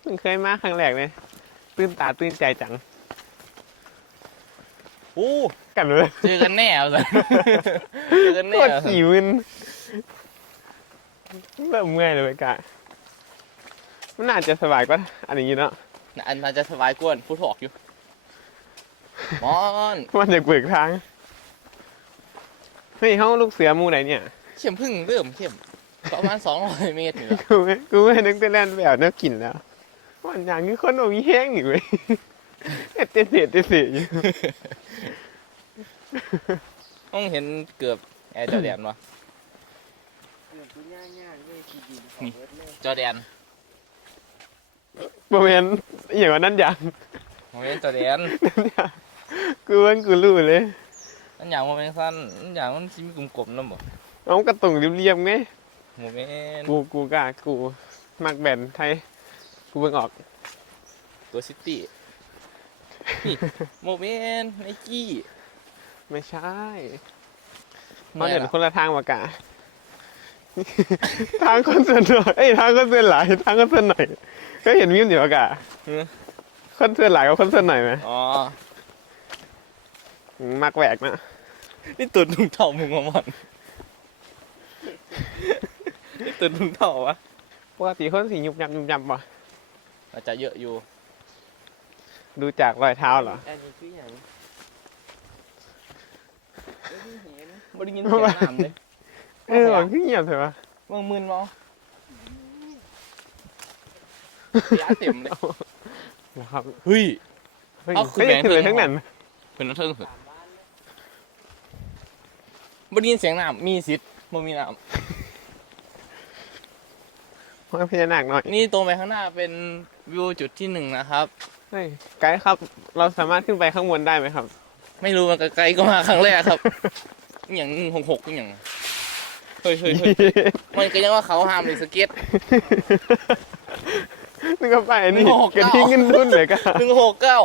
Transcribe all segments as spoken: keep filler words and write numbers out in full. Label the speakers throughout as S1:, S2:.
S1: พิ่งเคยมาครั้งแรกเลยตื่นตาตื่นใจจัง
S2: โอ้
S1: กันเลย
S2: เจอกันแน่เอาสิเจอกันแน่
S1: โคตรขี่มึนเริ่มเมื่อยเลยกะมันน่าจะสบายกว่าอันนี้เนาะ
S2: อันน่าจะสบายกว่าพูดถอกอยู่มอน
S1: มันจะเบิกทางเฮ้ยเขาลูกเสือมูไหนเนี่ย
S2: เข้มพึ่งเริ่มเข้มประมาณสองร้อยเมตรนี่แหละ
S1: กูไม่กูไม่นึกจะเล่นแบบน่ากินแล้ววันอย่างนี้คนเอามีแห้งอีกเว้ยเอ็ดเตะเสียเตะเสียอยู่
S2: ต้องเห็นเกือบแอร์จอแดนวะนี่จอแดน
S1: โมเมนต์อย่างว่านั่นอย่าง
S2: โมเมนต์จอแดน
S1: นั่นอย่างกูว่ากูรู้เลย
S2: นั่นอย่างโมเมนต์สั้นนั่นอย่างมันชิมีกลมๆนั่นบ่
S1: เอากระตุ่งเรียบๆไง
S2: โมเมนต์
S1: กูกูกะกูมักแบนไทยกูเบิ่งออก
S2: ตัวซิตี้นี่โมเมนต์ไนกี้
S1: ไม่ใช่เพราะเห็นคนละทางมากะ ทางคนเส้นหน่อยเอ้ยทางคนเส้นหลายทางคนเส้นหน่อยก็เห็นมีมอยู่มากะคนเส้นหลายกับคนเส้นหน่อยไหม
S2: อ๋อ
S1: มักแหวกนะ
S2: นี่ตัวนุ่งเท่ามึงมามันนี่ตัวนุ่งเท่าวะ
S1: ปกติคนสียุบยับยุบยับป่ะ
S2: อาจจะเยอะอยู่
S1: ดูจากรอยเท้าเหรอ
S2: อันนี้คืออย่างบริยินเสียงน้ำเลย
S1: เออหวังที่เงียบเถอะวะ
S2: เมืองมึนมั้งยาเต็มเลย
S1: นะครับ
S2: เฮ้ย
S1: เฮ้ย
S2: เอาคือ
S1: เฮ้ย
S2: แบงค์
S1: ขึ้นเลย
S2: เพิ่
S1: ทั้
S2: ง
S1: งนั้น
S2: เป็นน้ำเทิงเหรอบริยินเสียงน้ำมีสิทธิ์บ่มีน้
S1: เพราะพญานาคหน่อย
S2: ำนี่ตรงไปข้างหน้าเป็นวิวจุดที่หนึ่งนะครับ
S1: เฮ้ยไกด์ครับ เราสามารถขึ้นไปข้างบนได้ไหมครับ
S2: ไม่รู้มันไกลๆก็มาครั้งแรกครับอหย่างหกหกอหย่างเฮ้ยเฮ้ยเฮ้ยมันก็ยังว่าเขาห้ามเลยสเก็ต
S1: นึกว่าไปนี่
S2: หก
S1: กระ
S2: เก้า
S1: ทิ้งเงินทุนเลยกัน
S2: หนึ่งหกเก้า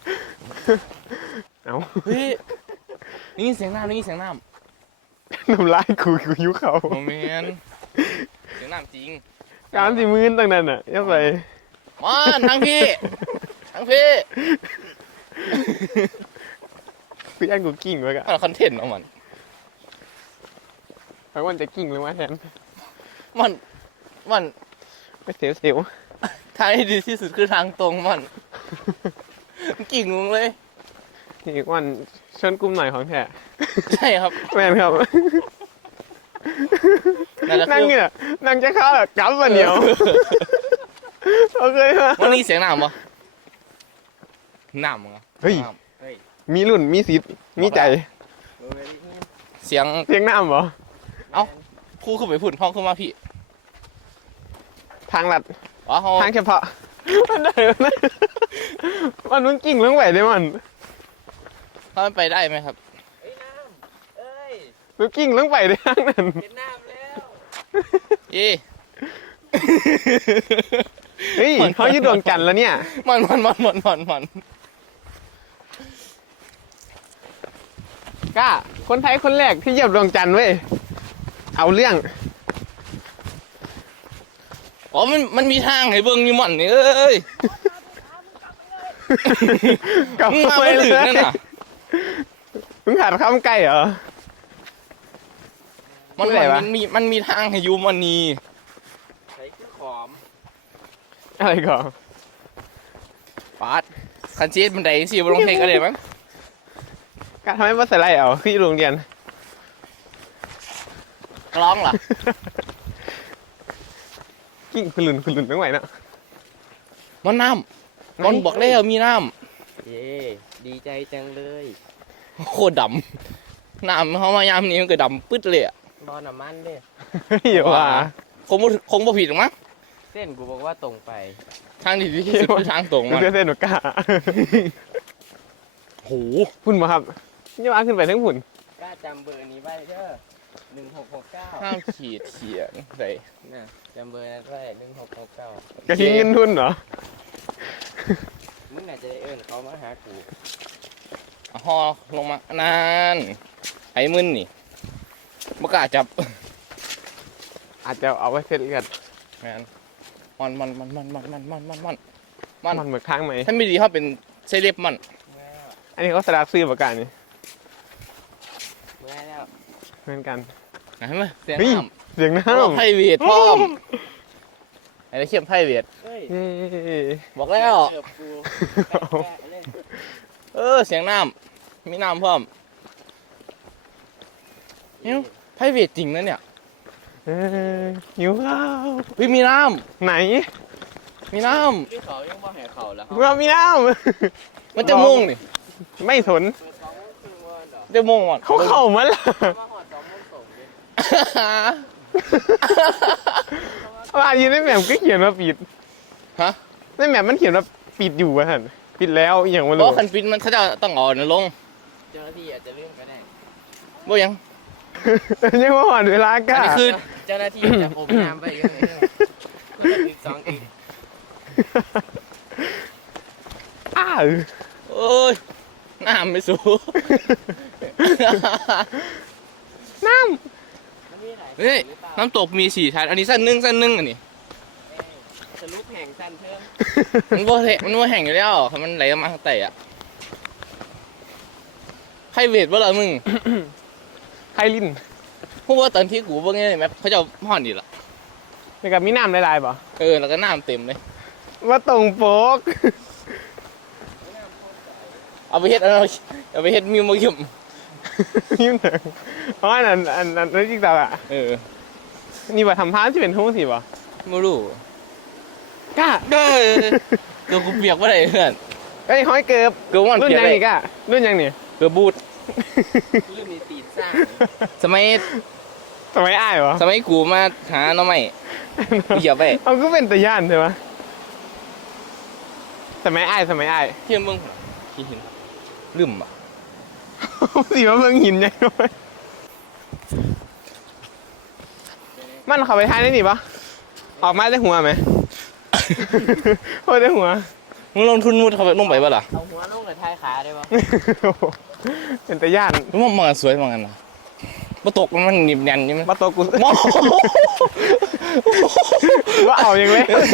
S1: เอา
S2: เฮ้ยนี่เสียงน้ำนี่เสียงน้
S1: น้ำลายกูกูยุเขา
S2: ำโมเมนเสียงน้ำจริง
S1: การสี่มื่นตั้งนั้นอ่ะยังไง
S2: มันทั้งพี่ทั้งพี่
S1: พี่แอนกูกิ่งไว้กัน
S2: มันคอนเทนต์เอามัน
S1: บางวันจะกิ่งเลยว่าแทน
S2: มันมัน
S1: ไม่เสียวเสียว
S2: ทางที่ดีที่สุดคือทางตรงมันกิ่งลงเลย
S1: อีกวันเชิญกลุ่มหน่อยของแท้
S2: ใช่ครับ
S1: แม่นครับ
S2: นั่นแหละ
S1: นั่ง
S2: คือ
S1: เนี่ยนั่งจะเข้าแบบกำวันเดียวโอเคมา
S2: วันนี้เสียงน้ำปะน้ำเหรอ
S1: เฮ้ย
S2: น้ำ
S1: มีรุ่นมีสิทธิ์มีใจ
S2: เสียง
S1: เสียงน้ำเหรอ
S2: เอ้าครูขึ้นไปพุ่นห้องขึ้นมาพี่
S1: ทางลัด
S2: อ๋อเขา
S1: ทางเฉพาะมันได้มันได้มันมึงกิ่งเรื่องไหวได้มัน
S2: เขาไปได้ไหมครับ
S3: เอ้ยน้ำเอ้ย
S1: มึงกิ่งเรื่องไหวได้ทางนั้น
S3: เห็นน้ำแล้ว
S2: เย่
S1: เฮ้ยเขายึดดวงจันทร์แล้วเนี่ย
S2: มันมันมันมันมันมัน
S1: ก้าคนไทยคนแรกที่เหยียบดวงจันทร์เว้ยเอาเรื่อง
S2: อ๋อมันมันมีทางให้เบิ่งอยู่มันนี่เอ้ย
S1: กลับ
S2: มึงมา
S1: ไป
S2: ไม่
S1: เล
S2: ถึงนั่น
S1: ย
S2: น่ะ
S1: มึงขาดคำไก่เหรอ
S2: มัน
S1: ไม่ได้วะ
S2: มันมีมันมีทางให้อยูมันนี่
S3: ใส่คือขอม
S1: อะไรก่อน
S2: ปาดคันเจ็ดบันไดสิบ่ลงเทก็ได้มั้ง
S1: การทำให้ภาษาไรเอาคืออยู่โรงเรียน
S2: กล้องล่ะ
S1: กิ่งคุณหลุนคุณหลุนไม่ไหวเนาะ
S2: มันน้ำมันบอกแล้วมีน้
S3: เย่ดีใจจังเลย
S2: ำโคตรดำน้ำเขามายามนี้มันก็ดำปึ๊ดเลยอะ
S3: บอน้ำมันเลย
S1: อย่าว่า
S2: คงบ่คงบ่ผิดหรอกมั้ง
S3: เส้นกูบอกว่าตรงไป
S2: ทางที่ดีที่สุดคือทางตรง
S1: มึ
S2: มั
S1: ง
S2: น
S1: เส้นเส้นหนูกล้า
S2: โห
S1: พุ่นมาครับนี่ว่าขึ้นไปทั้งพุ่น
S3: กล้าจำเบอร์นี้ไว้เด้อหนึ่งหกหกเก้า
S2: ห้ามขีดเขียนใส่
S3: น่ะจำเบอร์นั้นไว้หนึ่งหกหกเก้าก
S1: ระทิ้งเงินทุนเหรอ
S3: มึงน่าจะได้เอิ้นเขามาหากู
S2: เอาห่อลงมานานไอ้มึนนี่บ่กล้าจับ
S1: อาจจะเอาไว้เส้นเลือด
S2: แมนมันมันมันมันมันมันมันมันมัน
S1: มันเหมือนค้างไหม
S2: ถ้าไม่ดีเขาเป็นเซเลบมัน
S1: อันนี้เขาสลักซื้อประกาศนี่
S3: เมื่อแล้ว
S1: เหมือนกัน
S2: เห็นไหมเสียง
S1: เฮ้ย
S2: น้
S1: เสียง
S2: ำ
S1: น้
S2: เราไพ่เวท
S1: ำ
S2: พร้อมไอ้เขี้ยมไพ่เวท
S3: เฮ้ย
S1: เย้
S2: บอกแล้ว
S3: เกือบกูแปะๆเลย
S2: เออเสียงน้ำมีน้ำพร้อมเนี่ยไพ่เวทจริงนะเนี่ย
S1: เอ้ยหิวข้าว
S2: เฮ้ยมีน้
S1: ไหน
S2: ำมีน้
S3: ที่เขายังบ่แห่เขาแล้ว
S1: เรามีน้
S2: ำมันจะม่วงนี่
S1: ำไม่สน
S3: เปิดสองโมงครึ่งวันเหรอ
S2: จะม่วงหมด
S1: เขาเข้ามาละ
S3: มาหอดสองโมงสองเลย
S1: ว่าอยู่ในแมปก็เขียนว่าปิด
S2: ฮะ
S1: ในแมปมันเขียนว่าปิดอยู่วะท่านปิดแล้วอหย่างมัน
S2: เพ
S1: รู้
S2: ราะคันฟินมันเขาจะต้องเอานะลง
S3: เจ้าหน้าที่อาจจะลืมก็ได้
S2: บ่ยัง
S1: ยังว่าหอนเวลา
S2: อั
S1: ก้าน
S2: นี้คือ
S3: เจ้าหน้าที่อาจจะอมน้ำไปยังไงอีกสองอีก
S1: อ้าว
S2: โอ้ยน้ำไม่สู
S1: น้
S3: มันมีหลาย
S2: เฮ้ย
S3: หรือเปล่า
S2: น้ำตกมีสี่ชั้นอันนี้สั้นหนึ่งสั้นหนึ่งอันนี้
S3: สรุปแห่งสั้นเพิ่ม
S2: มันว่ามันว่าแห่งอยู่แล้วค่ะมันไหลมาข้างใต้อะไพรเวทว่าละมึง
S1: ำไคลิน
S2: พวกว่าตอนที่กูเบิ่งเนี่ยแมพเขาจะห่อนดีละ
S1: แล้วกับมีน้ำลายๆป่ะ
S2: เออแล้วก็น้ำเต็มเลย
S1: ว่าตรงโป๊ก
S2: เอาไปเฮ็ดเอาเอาไปเฮ็ดมิวมาเก็บ
S1: ยิ้มหนึ่งอ๋ออันนั้นอันนั้นนั่นจริงจังอ่ะ
S2: เออ
S1: นี่ว่าทำพานที่เป็นทุ่งสิป่ะ
S2: ไม่รู้
S1: ก้า
S2: เด้อเกือบกูเปียกว่าไรเพื่อน
S1: เอ้ยห้อยเกิบ
S2: เกือบวัน
S1: รุ่น
S2: เปียก
S1: ยัง
S2: เลย
S1: นี่ก้ารุ่นยังนี่
S2: เกือบบูด
S3: ลืมมีตีนสร้าง
S2: สมัย
S1: สมัยอ้ายวะ
S2: สมัยกูมาหาหน้องใหม่เหยียบไป
S1: เอาก็เป็นตะย่านใช่ไหมสมัยอ้ายสมัยอ้าย
S2: เที่ยงเบิ่งที่เห็นลืมอ่ะ
S1: สีว่าเบิ่งหินยังไงมันเข้าไปท้ายได้หนิปะออกมาได้หัวไหม โอ้ได้หัว
S2: มึงลงทุนมุดเข้าไปลงไปบ่ล่ะ
S3: เอาหัวลงกับท้ายขาได้ปะ
S1: เป็นตะย่าน
S2: มึงมองกันสวยมองกันนะบ่ตกมันหนิบแน่นใช่ไหม
S1: มาตัวกู
S2: มอง
S1: ว่าเอาอย่างไร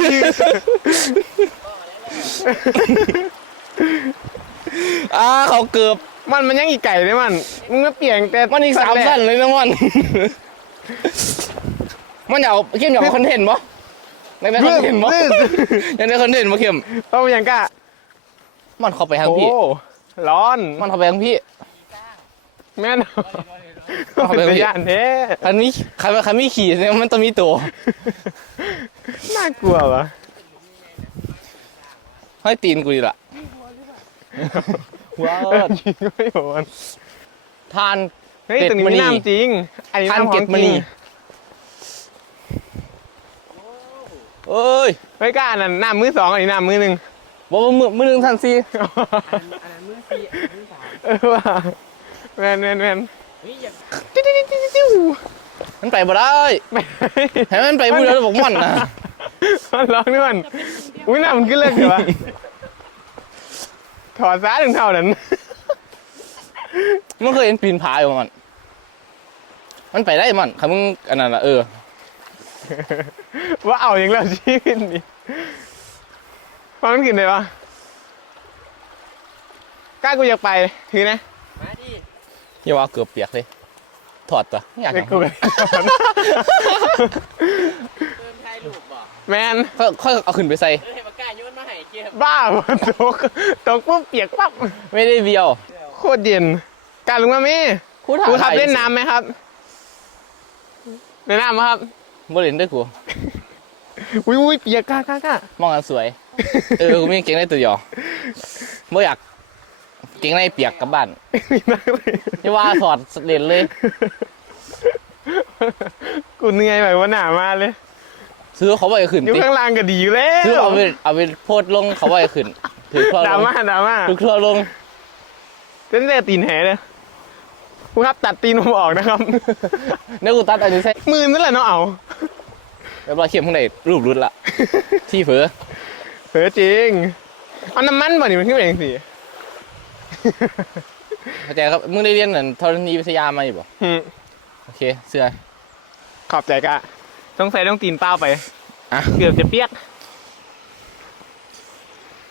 S2: อ่าเขาเกือบ
S1: มันมันยังอีกไก่เลยมันมึงก็เปลี่ยนแต่
S2: มันอีกสามสั้นเลยนะมันมันอยากเอาเข้มอยากเอาคอนเทนต์ปะอยากได้คอนเทนต์ปะอยากได้คอนเทนต์ปะเข้ม
S1: เอาอย่างกะ
S2: มันเข้าไปทาง
S1: โอ้
S2: พี่
S1: ร้อน
S2: มันเข้าไปทางพี่
S1: แม่น
S2: เอาไป
S1: เป็น
S2: เอาไป
S1: ตะย่านแท้
S2: คันนี้คันคันมีขี่เนี่ยมันต้องมีตัว
S1: น่ากลัววะ
S2: ให้ตีนกูดีละว้าว
S1: ยิงไม่โดน
S2: ทาน
S1: เฮ้ย
S2: เป็ด
S1: ตรงนี้
S2: มณี
S1: มีน้ำจริงอันนี้
S2: ทาน
S1: น้ำข
S2: เก็
S1: อง
S2: ด
S1: จ
S2: ม
S1: ริ
S2: ณี
S1: ง
S2: เอ้ย
S1: ไม่กล้าอันนั้นน้ำมือสองอันนี้น้ำมือหนึ่ง
S2: บอกว่ามือมือหนึ่งทันซี
S3: อันอันนั้นมือสี่อันนั้นมือสาม
S1: เออว่าแมนแมนแมน
S3: เฮ้ยอย่า
S1: จิ้วจิ้วจิ้วจิ้ว
S2: มันไปบ่ได้
S1: ไม่
S2: ให้มันไปพูดแล้วบอกมันนะ
S1: มันร้องด้วยมันอุ้ยน้ำมันขึ้นเลิกเหรอวะถอดซ้าถึงเท่านั้น
S2: มันเคยเห็นปีนผาอยู่มัน มันไปได้มันคำมึงอันนั้นละเออ
S1: ว่าเอาอย่างเราชีวิตนี่ฟังมันกินได้ปะกล้ากูอยากไปถือนะ
S3: มาดิ
S2: อย่าว่าเกือบเปียกเลย ถอดตัวไม่อยาก
S1: เด็ก
S2: ทำ
S1: กูเลย
S3: เดินถ่ายรูปบ่
S1: แมน
S2: ค่อยค่อยเอาขึ้นไปใส่
S3: เออให้ปากกาโยนมาให้เก็บ
S1: บ้าบ่ตกตกปุ๊บเปียกปั๊บ
S2: ไม่ได้เบียว
S1: โคตรเย็นการลุงมามี่
S2: กูถ่าย
S1: กูขับเล่นน้ำไหมครับเล่นน้ำไหมครับ
S2: บ่เล่นด้วยกู
S1: อุ้ยอุ้ยเปียกกล้ากล้ากล้าม
S2: องกันสวย เออ กูมีเก่งในตัวเดียวบ่อยากเก่งในเปียกกลับบ้าน
S1: มีมากเลย
S2: อย่าว่าถอดเล่นเลย
S1: กูเหนื่อยไปว่าหนามาเลย
S2: ซื้อเขาไว้ขึ้น
S1: อยู่
S2: ติ
S1: ข้างล่างก็ดีอยู่แล้
S2: ซื้อ
S1: ว
S2: เอาไปเอาไปโพสต์ลงเขาไว้ขึ้นถือทั่ว
S1: ด
S2: ล
S1: ราง ม่าดราม่า
S2: ถือทั่วลง
S1: เต้นแต่ตีนแหเลยกูครับตัดตีนผมออกนะครับ
S2: เดี๋ยวกูตัดอันนี้ใส่
S1: มือนั่นแหละเนาะเอา
S2: เรียบร้อยเข็มข้างในรูปรุดละ ที่เผลอ
S1: เผลอจริงเอาน้ำมันบ่นี่มันขึ้นไปเองสิ
S2: เข้าใจครับ มึงได้เรียนเหมือนธรณีวิทยามาอยู่ป่ะ
S1: อืม
S2: โอเค เสื้อ
S1: ขอบใจกะต้องใส่ต้องตีนเป้าไป
S2: อ่ะ
S1: เกือบจะเปียก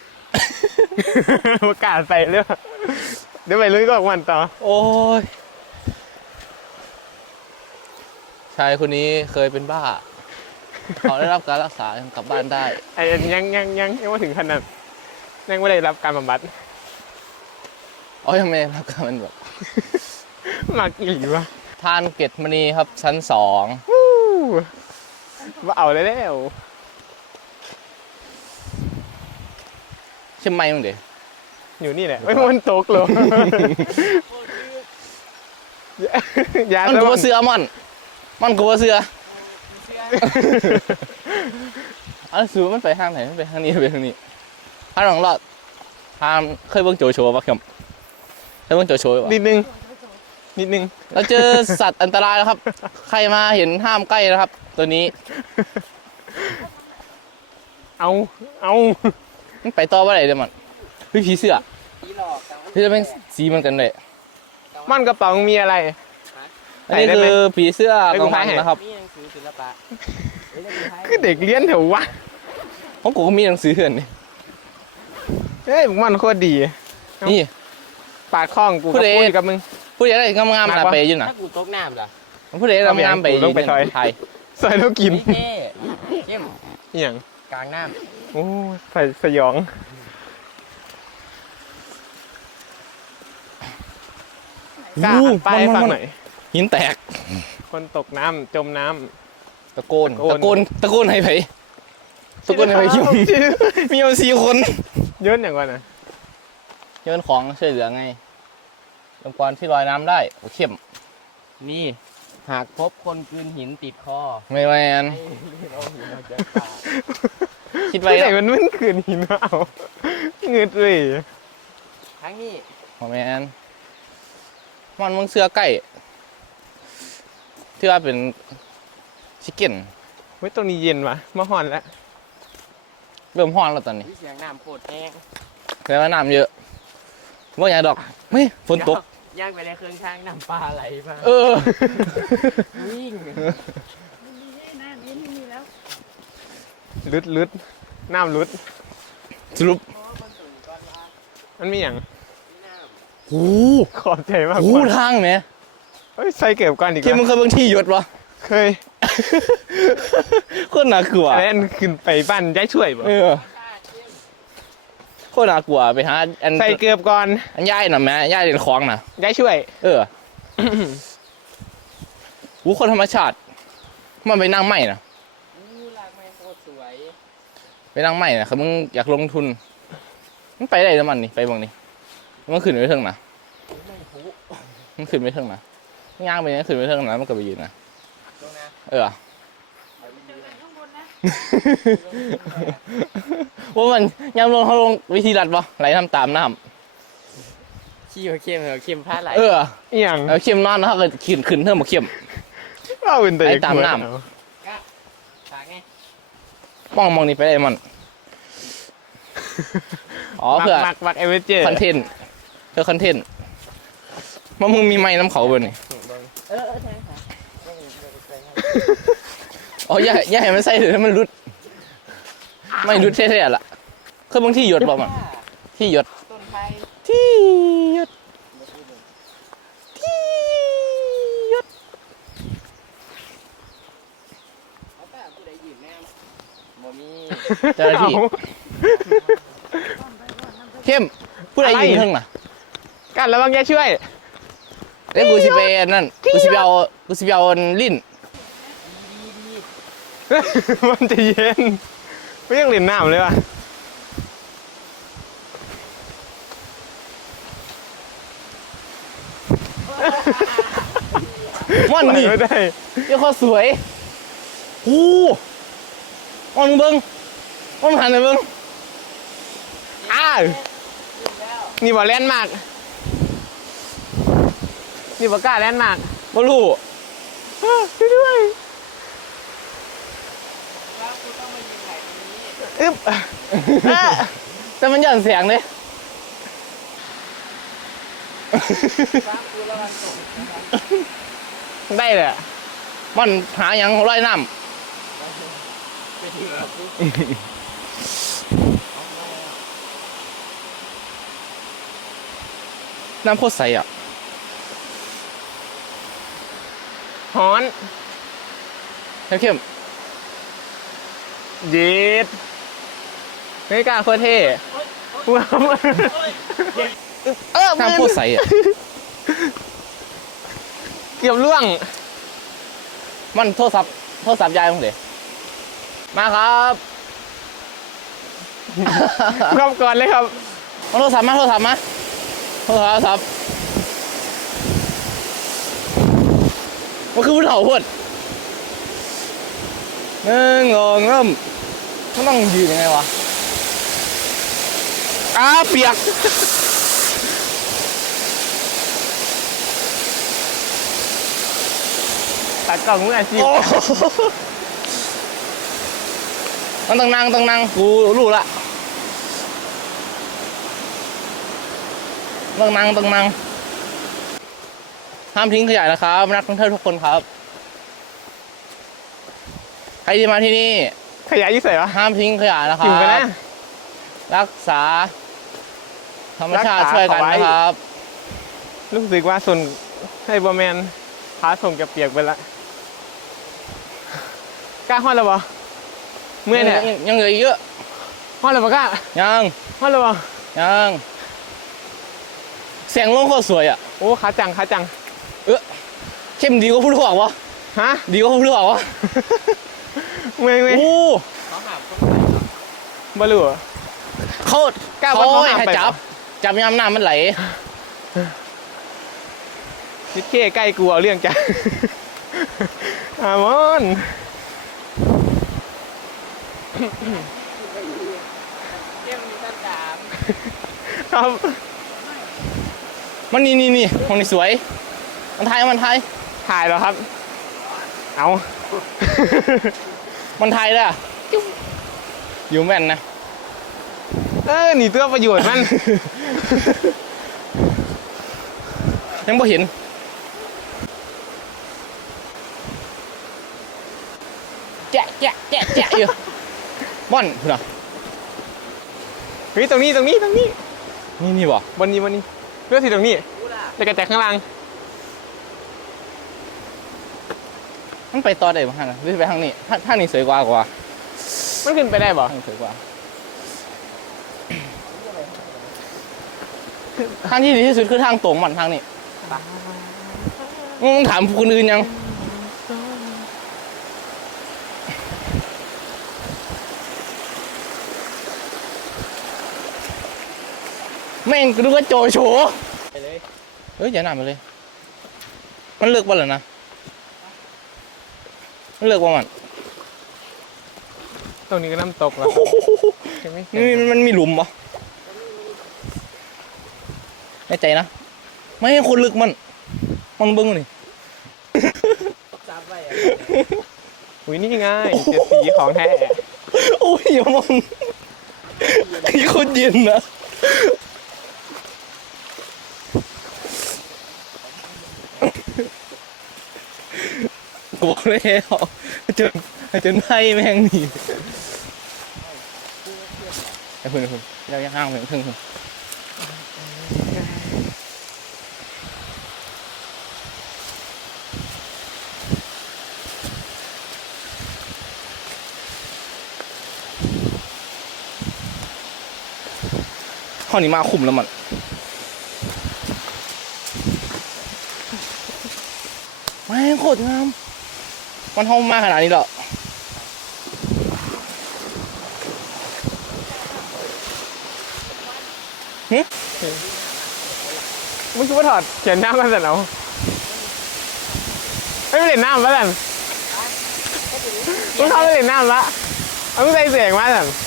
S1: ประกาศไปเรื่อยเดี๋ยวไปลุยก็ออกวันต่อ
S2: โอ้ยชายคนนี้เคยเป็นบ้า เขาได้รับการรักษายังกลับบ้านได้
S1: ไอ้ยังยังยังยังไม่ถึงขนาดยังไม่ได้รับการบำบัด
S2: อ๋อยังไม่ได้รับการมันแบบ
S1: มากี่หรือวะ
S2: ทานเกตมณีครับชั้นสอง
S1: วู้ว่าเอาเลยแล้ว
S2: ใช่ไหมมึงเดี๋ยว
S1: อยู่นี่แหละไม่มันตกเลย ยา
S2: มัน
S1: ส
S2: กู
S1: มั
S2: ว่าเสือมันมันกูว่าเสืออันสูมันไปทางไหนมันไปทางนี้ไปทางนี้ทางหลังรอดทางเคยเบิ่งโจโฉปะครับเคยเบิ่งโจโฉปะ
S1: นิดนึงนิดนึง
S2: เราเจอสัตว์อันตรายแล้วครับ ใครมาเห็นห้ามใกล้นะครับ ตัวนี้
S1: เอาเอา
S2: มันไปต่อว่าอะไรเดี๋ยวมันเฮ้ยผีเสื้อ
S3: ผีหลอกจัง
S2: พี่จะเป็นสีมันกันเลย
S1: มันกระเป๋ามีอะไร
S2: อันนี้คือผีเสื้อกลางวันนะครับ
S3: มีหนังสือศิลปะเฮ้ยแล้วกูให้
S1: คือเด็กเลี้ยนแถววะ
S2: ของกูก็มีหนังสือเหือนนี่
S1: เฮ้ยมันโคตรดี
S2: นี่
S1: ปากคล้องกู
S2: ผู้
S1: กับ
S2: ใด
S1: ปุ้ยกับมึง
S2: ผู้ใดได้งามๆนะไปอยืนนะ
S3: ถ้ากูตกน้ำล่ะ
S2: ผู้ใดได้งามๆไปยืน
S1: ต้องไปซอย
S2: ไทย
S1: ใส่แล้วกิน
S3: เฮ้เข้ม
S1: อหย่าง
S3: กลางน้
S1: โอ้ใส่สยองกล้าหันไปให้ฟังหน่อย
S2: หินแตก
S1: คนตกน้ำจมน้
S2: ตะโกน
S1: ตะ
S2: ตะ
S1: โก
S2: โก
S1: น
S2: นตะโกนให้ไผ
S1: ำ
S2: ตะโกนให้ไผคิวมีเอาสี่คน
S1: เยอะอย่างก่อนนะ
S2: โยนของช่วยเหลือไงองค์กรที่ลอยน้ำได้โอ้เข้ม
S3: ำนี่ หากพบคนกลืนหินติดคอ
S2: ไม่แมน
S3: ให้รีบเอาหินออกจากปาก
S2: คิดไว้
S1: ไม่
S2: แล้
S1: ไหน
S2: ว
S1: มันมันคืนหินวะเอาเงืดเลย
S3: ทั้งนี้
S2: โอ้แมนมันมึงเสื้อใกล้ที่ว่าเป็นชิคเก้น
S1: เฮ้ยตรงนี้เย็นวะมาหอนแล้ว
S2: เริ่มฮ้อนแล้วตอนนี้
S3: วิเสียงน้ำโคตรแห้ง
S2: แต่ว่าน้ำเยอะว่าอย่างดอกไม่ฝนตก
S3: ย่างไปในเครื่องช่างน้ำปลาไหลมา
S2: เออ
S3: วิ่ง
S1: ลุดลุดน้ำลุด
S2: สรุป
S1: มันมีอย่าง
S2: โอ้
S1: ขอบใจมาก
S2: โห
S1: กว่า
S2: ทางไหม
S1: เฮ้ยใส่เก็บก่อนดีก
S2: ที่มึง
S1: ว่า
S2: เคยเบิ่งที่หยดวะ
S1: เคย
S2: โคตรน่ากลัว
S1: อันนั้นขึ้นไปบ้านย้ายช่วยบ่
S2: เออโคตรน่ากลัวไปหาอัน
S1: ใส่เกือบก่อน
S2: อันย่ายน่ะแม่ย่ายเด่นคลองน่ะ
S1: ย้ายช่วย
S2: เออวูคนธรรมชาติ มันไปนั่งไม่นะ
S3: อู้ลากไม้โคตรสวย
S2: ไปนั่งไม่นะคือมึงอยากลงทุนมันไปได้แล้วมันนี่ไปบางนี่มันขึ้นไปเทิงนะ
S3: ไม่ผู
S2: มันขึ้นไปเทิงนะย่างไปนี่ขึ้นไปเทิงนะมันก็ไปยืนนะ
S3: ตรงนะ
S2: เออว่ามันยามลงเขาลงวิธีรัดปะไหลน้ำตามน้
S3: ขี้หัวเข้มเหรอเข้มผ้าไหล
S2: ำเออ
S1: อหย่าง
S2: เอาเข้มนอนนะเขาก็ขึ้นขึ้นเทิงมาเข้ม
S1: ว่าอื่นแต่
S2: ไอ้ตามน้ำ
S1: เอ
S3: ปากไง
S2: มองมองนี่ไปได้มันอ๋อเพื่อ
S1: มักมักเอเวอร์เจอร์
S2: คอนเทนต์เพื่อคอนเทนต์ว่ามึงมีไม้น้ำเขาเบอร์นี่
S3: เออเออใช่ค่ะ
S2: อ๋ออย่าอย่าให้มันใส่เลยมันรุดไม่รุดเท่ๆล่ะคือบางที่หยดบอกมันที่หยด
S3: ต้นไผ่
S2: ที่หยดที่หยด
S3: เอาป้าผู้ใดยืนแน่บ่มี
S2: เจ้าหน้าที่
S1: เอา
S2: เข้มผู้ใดยืนเทิงน่ะ
S1: กันระวังย้ายช่วย
S2: เอ้ยกูสิไปอันนั่นกูสิไปเอากูสิไปเอาอันลิ้น
S1: มันจะเย็นไม่ยังเล่นน้ำเลยว่ะ
S2: มัน
S1: ไหล
S2: นี่
S1: ไม่ได้
S2: เดี๋ยวเขาสวยโอ้มันเบิ้งมันหันไปเบิ้ง
S1: อ้าวนี่บ่แล่นมากนี่บ่กล้าแล่นมาก
S2: บ่รู้
S1: อ้าวช่วยด้วย
S3: แล้วกูต้องมายืนไหนตรงนี้
S1: อึ๊บอ่ะ
S2: แต่มันหย่อนเสียงเลย
S3: ฟ้ากูระวังตก
S1: ได้เลยอะ
S2: มันหาหยังลอยน้
S3: ไปทีกับกู
S2: ำน้ำโคตรใสอ่ะ
S1: ฮ้อน
S2: เข้ม
S1: เย็ดไม่กล้าโคตรเท่ว้าวเออ
S2: ๆน้ำโคตรใสอ่ะ
S1: เกือบล่วง
S2: มันโทรศัพท์โทรศัพท์ยายมึงเดี๋ยวมาครับ
S1: รอบก่อนเลยครับ
S2: เอาโทรศัพท์มาโทรศัพท์มาโทรศัพท์มันคือผู้เฒ่าพูดหนึ่งสองเริ่มมันต้องยืนยังไงวะอ้าเปียก
S1: ตัดกล่องมืออาชีพ
S2: โอ้มันต้องนั่งต้องนั่งกูรู้ละต้องนั่งต้องนั่งห้ามทิ้งขยะนะครับนักท่องเที่ยวทุกคนครับใครที่มาที่นี่
S1: ขยะยี่ใส่วะ
S2: ห้ามทิ้งขยะนะครั
S1: ถิ่มไปนะ
S2: บรักษาธรรมชาติ
S1: รักษา
S2: ช่วยกัน
S1: เอาไว้
S2: นะครับ
S1: รู้สึกว่าส่วนให้บอแมนพาส่งกับเปียกไปละกล้าฮอดแล้วบ่เมื่อยเนี่ย
S2: ยังยังเหลืออีกเยอะ
S1: ฮอดแล้วบ่กล้า
S2: ยัง
S1: ฮอดแล้วบ่
S2: ยังแสงลงโคตรสวยอ่ะ
S1: โอ้ขาจังขาจัง
S2: เข้มดีกว่าผู้ถ่วงวะ
S1: ฮะ
S2: ดีกว่าผู้ถ่วงวะ
S1: เมื่อยเมื่อย
S2: โอ้
S3: เขาหาคนไหนครับ
S1: บ่รู้อะ
S2: เขา
S1: กล้า
S2: เขา
S1: ว่าเขาห้าม
S2: ให้
S1: ไป
S2: จับ
S1: เหรอ
S2: จับยามน้ำมันไหล
S1: นิดเค้ใกล้กูเอาเรื่องจ้ะ อามอน
S3: เยี่ยมมีท่านสาม
S1: ครับ
S2: มันนี่นี่นี่ห้องนี้สวย มันไทยมันไทย
S1: ถ่ายแล้วครับ เอา
S2: มันไทยเลยอะอยู่แม่นนะ
S1: เออหนีตัวประโยชน์มัน
S2: ยังบ่เห็นแจ๊ะแจ๊ะแจ๊ะแจ๊ะอยู่ม่อนคุณอ่ะ
S1: เฮ้ยตรงนี้ตรงนี้ตรงนี้
S2: นี่นี่บ่
S1: บนนี้บนนี้เลือกสีตรงนี้
S3: กูล่ะ
S1: จะกระแจกข้างล่าง
S2: มันไปต่อได้บ้างนะหรือไปทางนี้ถ้าทางนี้สวยกว่ากว่า
S1: มันขึ้นไปได้บ่
S2: ทางนี้สวยกว่าทางที่ดีที่สุดคือทางตรงมันทางนี้มึงถามคนอื่นยังแม่งดูก็โจโฉ
S3: ไปเลย
S2: เฮ้ยอย่าหนามาเลย มันเลือกบ่เหรอนะมันเลือกบ่มัน
S1: ตรงนี้ก็น้ำตกแล้วยังไม่เห็น
S2: นี่มันมันมีหลุมปะแน่ใจนะ ไม่ให้คนลึกมัน มันเบิ้งนี่
S3: จับไว้อะ
S1: อุ้ยนี่ไงเจ็ดสีของแท้
S2: โอ้ยอย่ามันไอ้คนเย็นนะกูบอกแล้วจนจนไพ่แม่งหนีไอ้คุณไอ้คุณเรายังห้างไปถึงคุณข้อนี้มาคุมแล้วมันแม่งโคตรงาม มันห้องมาขนาดนี้เหรอหึ
S1: มึงคิดว่าถอดเขียนหน้ามาสันเอาไม่เล่นน้ำมาสันมึงเข้าไปเล่นน้ำละเอามึงใส่เสียงมาสัน